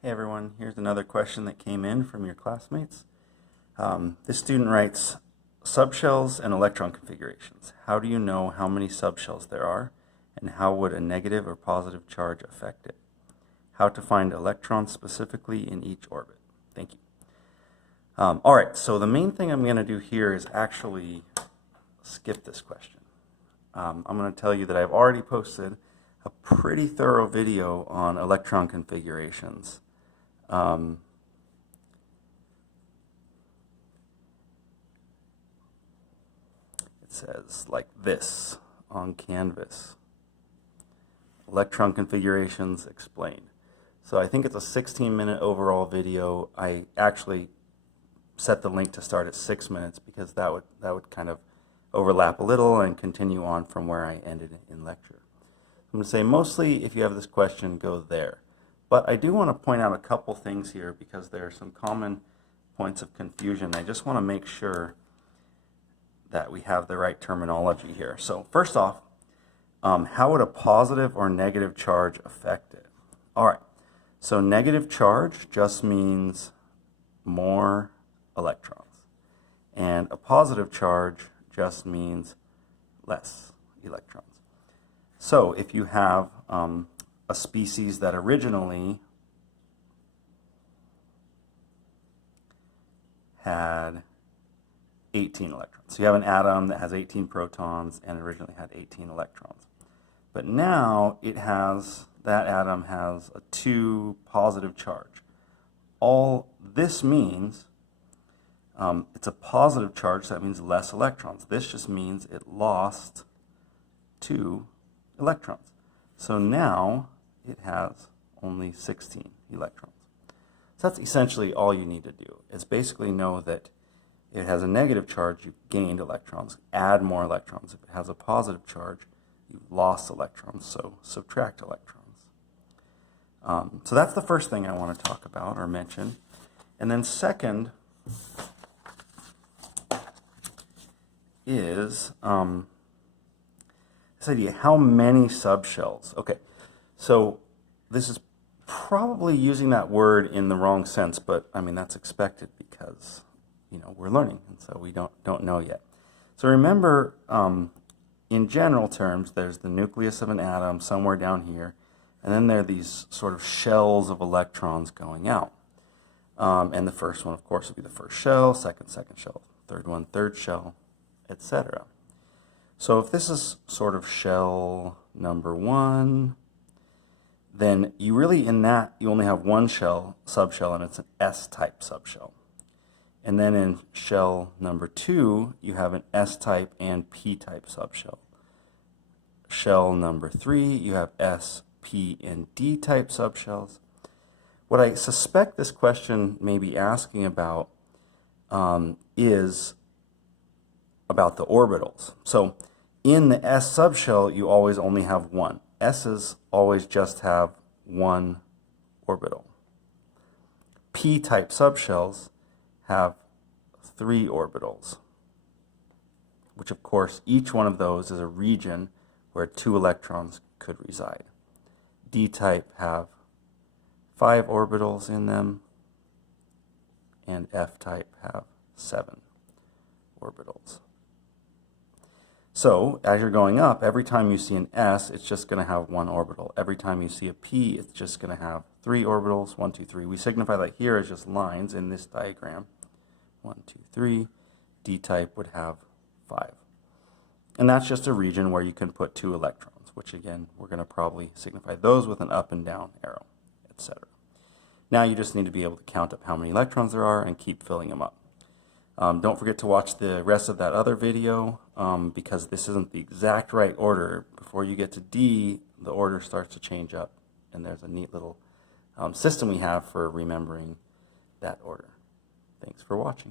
Hey everyone, here's another question that came in from your classmates. This student writes, subshells and electron configurations. How do you know how many subshells there are, and how would a negative or positive charge affect it? How to find electrons specifically in each orbit? Thank you. All right, so the main thing I'm going to do here is actually skip this question. I'm going to tell you that I've already posted a pretty thorough video on electron configurations. It says like this on Canvas. Electron configurations explained. So I think it's a 16-minute overall video. I actually set the link to start at 6 minutes because that would kind of overlap a little and continue on from where I ended in lecture. I'm going to say mostly if you have this question, go there. But I do want to point out a couple things here because there are some common points of confusion. I just want to make sure that we have the right terminology here. So first off, how would a positive or negative charge affect it? All right, so negative charge just means more electrons. And a positive charge just means less electrons. So if you have a species that originally had 18 electrons. So you have an atom that has 18 protons and originally had 18 electrons. But now that atom has a 2 positive charge. All this means, it's a positive charge, so that means less electrons. This just means it lost 2 electrons. So now it has only 16 electrons. So that's essentially all you need to do, is basically know that it has a negative charge, you've gained electrons, add more electrons. If it has a positive charge, you've lost electrons, so subtract electrons. So that's the first thing I want to talk about or mention. And then second is this idea, how many subshells? Okay, so this is probably using that word in the wrong sense, but I mean that's expected because we're learning, and so we don't know yet. So remember, in general terms, there's the nucleus of an atom somewhere down here, and then there are these sort of shells of electrons going out. And the first one, of course, would be the first shell, second shell, third one, third shell, etc. So if this is sort of shell number 1, then you really, in that, you only have one subshell, and it's an S-type subshell. And then in shell number 2, you have an S-type and P-type subshell. Shell number 3, you have S, P, and D-type subshells. What I suspect this question may be asking about is about the orbitals. So in the S subshell, you always only have one. S's always just have one orbital. P-type subshells have 3 orbitals, which of course each one of those is a region where 2 electrons could reside. D-type have 5 orbitals in them, and F-type have 7 orbitals. So as you're going up, every time you see an S, it's just going to have 1 orbital. Every time you see a P, it's just going to have 3 orbitals, 1, 2, 3. We signify that here as just lines in this diagram. 1, 2, 3. D-type would have 5. And that's just a region where you can put 2 electrons, which again, we're going to probably signify those with an up and down arrow, etc. Now you just need to be able to count up how many electrons there are and keep filling them up. Don't forget to watch the rest of that other video because this isn't the exact right order. Before you get to D, the order starts to change up, and there's a neat little system we have for remembering that order. Thanks for watching.